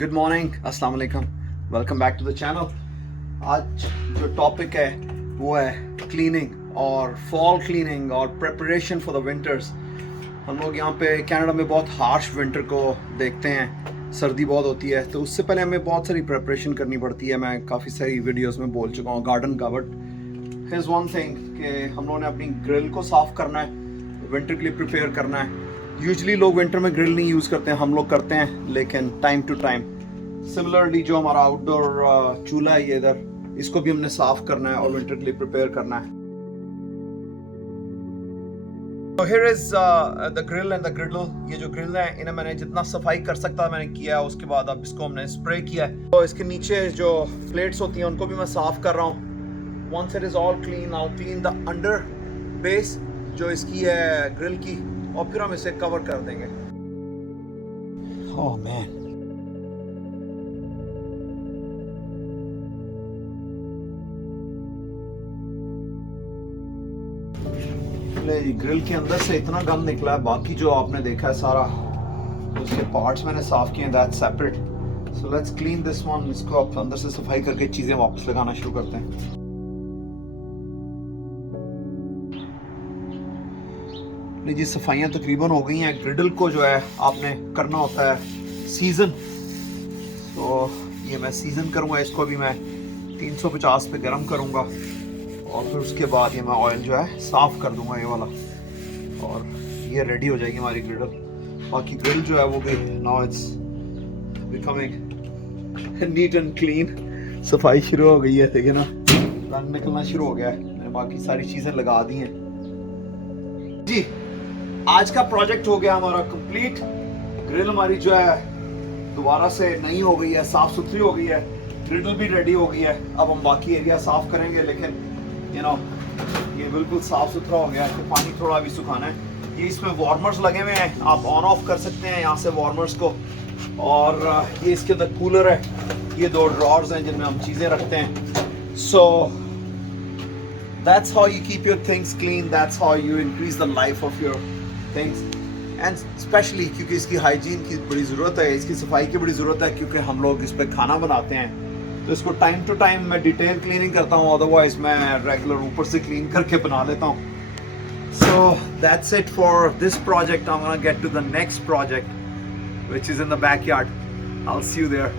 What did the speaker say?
Good morning, अस्सलाम वालेकुम, welcome back to the channel. आज जो टॉपिक है वो है क्लीनिंग और फॉल क्लीनिंग और प्रिपरेशन फॉर द विंटर्स। हम लोग यहाँ पे कनाडा में बहुत हार्श विंटर को देखते हैं, सर्दी बहुत होती है, तो उससे पहले हमें बहुत सारी प्रिपरेशन करनी पड़ती है। मैं काफ़ी सारी वीडियोस में बोल चुका हूँ गार्डन का, बट हियर्स वन थिंग कि हम लोगों ने अपनी ग्रिल को साफ़ करना है, विंटर के लिए प्रिपेयर करना है। यूजली लोग विंटर में ग्रिल नहीं यूज़ करते हैं, हम लोग करते हैं, लेकिन टाइम टू टाइम। सिमिलरली जो हमारा आउटडोर चूल्हा है ये इधर, इसको भी हमने साफ करना है और विंटर के लिए प्रिपेयर करना है। So here is the grill and the griddle। ये जो ग्रिल है इन्हें मैंने जितना सफाई कर सकता मैंने किया है, उसके बाद अब इसको हमने स्प्रे किया है। तो इसके नीचे जो प्लेट्स होती हैं उनको भी मैं साफ कर रहा हूँ। Once it is all clean, I'll clean the under base जो इसकी है ग्रिल की, और फिर हम इसे कवर कर देंगे। Oh man। ग्रिल के अंदर से इतना गंद निकला है, बाकी जो आपने देखा है सारा उसके पार्ट्स मैंने साफ किए, that's separate. So let's clean this one. इसको आप अंदर से सफाई करके चीजें वापस लगाना शुरू करते हैं। जी सफाइयाँ तकरीबन हो गई हैं। ग्रिडल को जो है आपने करना होता है सीजन, तो ये मैं सीजन करूँगा। इसको भी मैं 350 पे गर्म करूँगा और फिर उसके बाद ये मैं ऑयल जो है साफ़ कर दूँगा ये वाला, और ये रेडी हो जाएगी हमारी ग्रिडल। बाकी ग्रिल जो है वो भी now it's becoming neat and clean. सफाई शुरू हो गई है, देखिए ना, रंग निकलना शुरू हो गया है। मैंने बाकी सारी चीज़ें लगा दी हैं जी। आज का प्रोजेक्ट हो गया हमारा कंप्लीट। ग्रिल हमारी जो है दोबारा से नई हो गई है, साफ सुथरी हो गई है। ग्रिडल भी रेडी हो गई है। अब हम बाकी एरिया साफ करेंगे, लेकिन ये बिल्कुल साफ सुथरा हो गया है। तो पानी थोड़ा भी सुखाना है। ये इसमें वार्मर्स लगे हुए हैं, आप ऑन ऑफ कर सकते हैं यहाँ से वार्मर्स को। और ये इसके अंदर कूलर है, ये 2 ड्रॉर्स हैं जिनमें हम चीज़ें रखते हैं। सो that's how you keep your things clean, that's how you increase the life of your things, and especially क्योंकि इसकी हाइजीन की बड़ी ज़रूरत है, इसकी सफाई की बड़ी ज़रूरत है, क्योंकि हम लोग इस पर खाना बनाते हैं। तो इसको टाइम टू टाइम मैं डिटेल क्लीनिंग करता हूँ, अदरवाइज मैं रेगुलर ऊपर से क्लीन करके बना लेता हूँ। So that's it for this project। I'm gonna get to the next project which is in the backyard। I'll see you there।